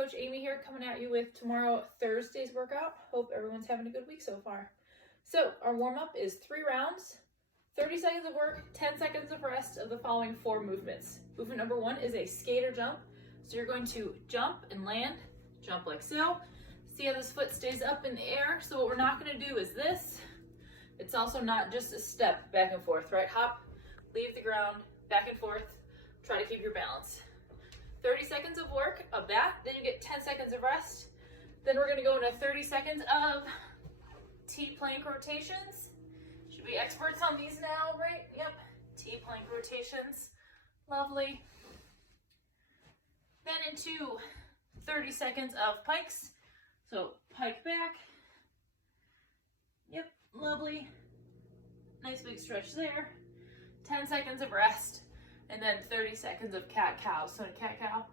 Coach Amy here, coming at you with tomorrow, Thursday's workout. Hope everyone's having a good week so far. So our warm-up is 3 rounds, 30 seconds of work, 10 seconds of rest of the following 4 movements. Movement number 1 is a skater jump. So you're going to jump and land, jump like so. See how this foot stays up in the air? So what we're not going to do is this. It's also not just a step back and forth, right? Hop, leave the ground, back and forth. Try to keep your balance. 30 seconds of work of that, then you get 10 seconds of rest. Then we're gonna go into 30 seconds of T-plank rotations. Should be experts on these now, right? Yep, T-plank rotations, lovely. Then into 30 seconds of pikes. So pike back, yep, lovely. Nice big stretch there. 10 seconds of rest. And then 30 seconds of cat-cow. So in cat-cow,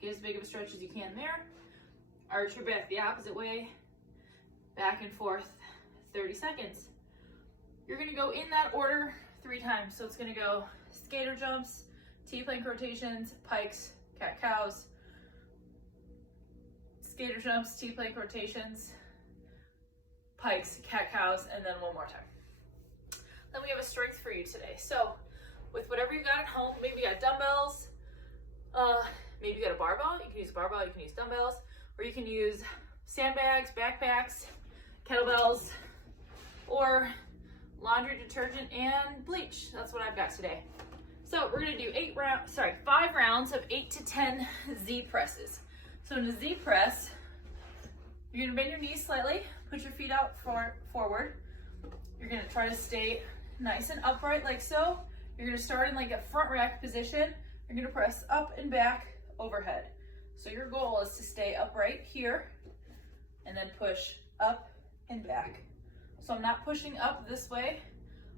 get as big of a stretch as you can there. Arch your back the opposite way. Back and forth, 30 seconds. You're gonna go in that order 3 times. So it's gonna go skater jumps, T-plank rotations, pikes, cat-cows, skater jumps, T-plank rotations, pikes, cat-cows, and then one more time. Then we have a strength for you today. So with whatever you got at home, maybe you got dumbbells, maybe you got a barbell. You can use a barbell, you can use dumbbells, or you can use sandbags, backpacks, kettlebells, or laundry detergent and bleach. That's what I've got today. So we're gonna do 5 rounds of 8 to 10 Z presses. So in a Z press, you're gonna bend your knees slightly, put your feet out forward. You're gonna try to stay nice and upright like so. You're gonna start in like a front rack position. You're gonna press up and back overhead. So your goal is to stay upright here and then push up and back. So I'm not pushing up this way.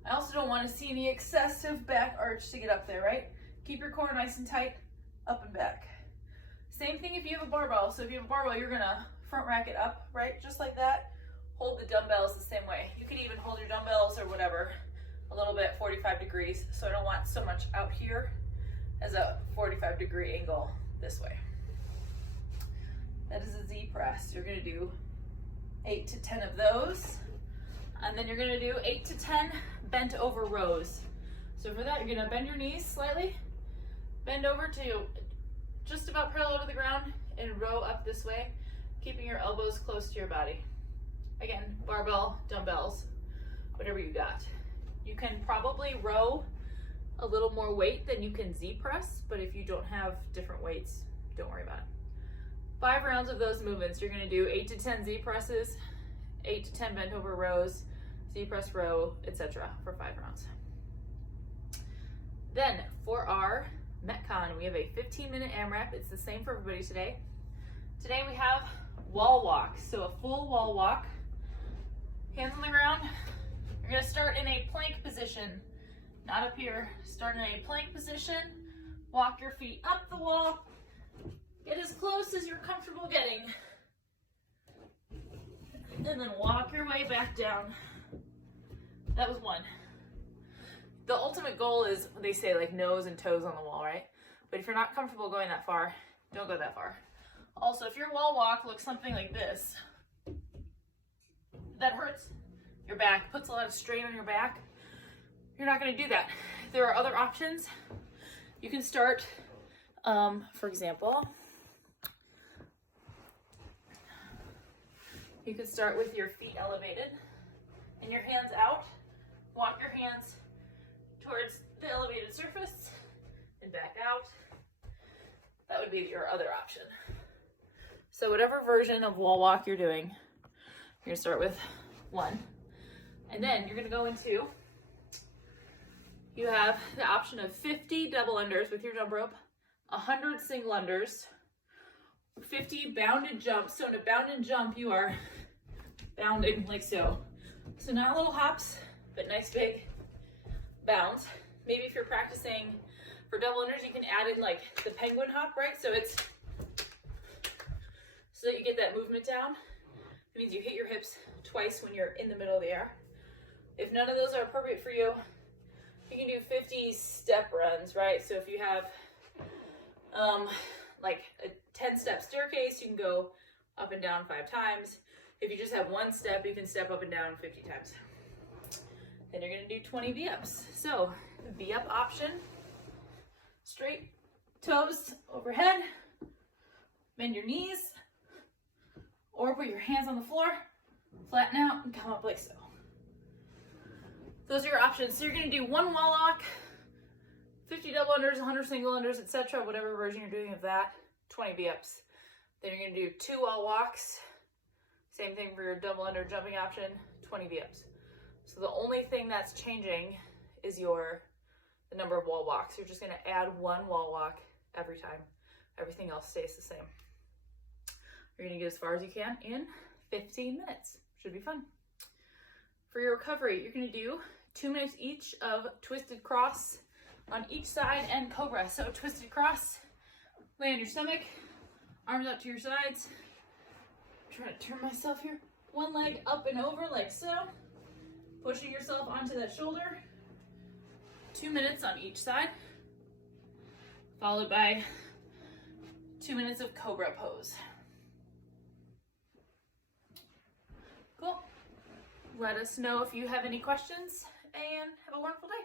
I also don't want to see any excessive back arch to get up there, right? Keep your core nice and tight, up and back. Same thing if you have a barbell. So if you have a barbell, you're gonna front rack it up, right? Just like that. Hold the dumbbells the same way. You could even hold your dumbbells or whatever a little bit 45 degrees. So I don't want so much out here as a 45-degree angle this way. That is a Z press. You're gonna do 8 to 10 of those. And then you're gonna do 8 to 10 bent over rows. So for that, you're gonna bend your knees slightly, bend over to just about parallel to the ground and row up this way, keeping your elbows close to your body. Again, barbell, dumbbells, whatever you got. You can probably row a little more weight than you can Z press, but if you don't have different weights, don't worry about it. 5 rounds of those movements. You're gonna do 8 to 10 Z presses, 8 to 10 bent over rows, Z press row, etc. for 5 rounds. Then for our Metcon, we have a 15-minute AMRAP. It's the same for everybody today. Today we have wall walk, so a full wall walk. Hands on the ground. You're gonna start in a plank position, not up here. Start in a plank position, walk your feet up the wall, get as close as you're comfortable getting, and then walk your way back down. That was 1. The ultimate goal is, they say, like nose and toes on the wall, right? But if you're not comfortable going that far, don't go that far. Also, if your wall walk looks something like this, that hurts your back, puts a lot of strain on your back, you're not going to do that. There are other options. You can start, for example, you could start with your feet elevated and your hands out. Walk your hands towards the elevated surface and back out. That would be your other option. So whatever version of wall walk you're doing, you're gonna start with 1. And then you're gonna go into, you have the option of 50 double unders with your jump rope, 100 single unders, 50 bounded jumps. So in a bounded jump, you are bounding like so. So not little hops, but nice big bounds. Maybe if you're practicing for double unders, you can add in like the penguin hop, right? So it's so that you get that movement down. It means you hit your hips twice when you're in the middle of the air. If none of those are appropriate for you, you can do 50 step runs, right? So if you have like a 10-step staircase, you can go up and down 5 times. If you just have one step, you can step up and down 50 times. Then you're gonna do 20 V-ups. So, V-up option, straight toes overhead, bend your knees, or put your hands on the floor, flatten out, and come up like so. Those are your options. So you're gonna do 1 wall walk, 50 double unders, 100 single unders, etc., whatever version you're doing of that, 20 V-ups. Then you're gonna do 2 wall walks, same thing for your double under jumping option, 20 V-ups. So the only thing that's changing is the number of wall walks. You're just gonna add 1 wall walk every time. Everything else stays the same. You're gonna get as far as you can in 15 minutes. Should be fun. For your recovery, you're gonna do 2 minutes each of twisted cross on each side and cobra. So twisted cross, lay on your stomach, arms out to your sides. I'm trying to turn myself here. One leg up and over like so, pushing yourself onto that shoulder. 2 minutes on each side, followed by 2 minutes of cobra pose. Cool. Let us know if you have any questions, and have a wonderful day.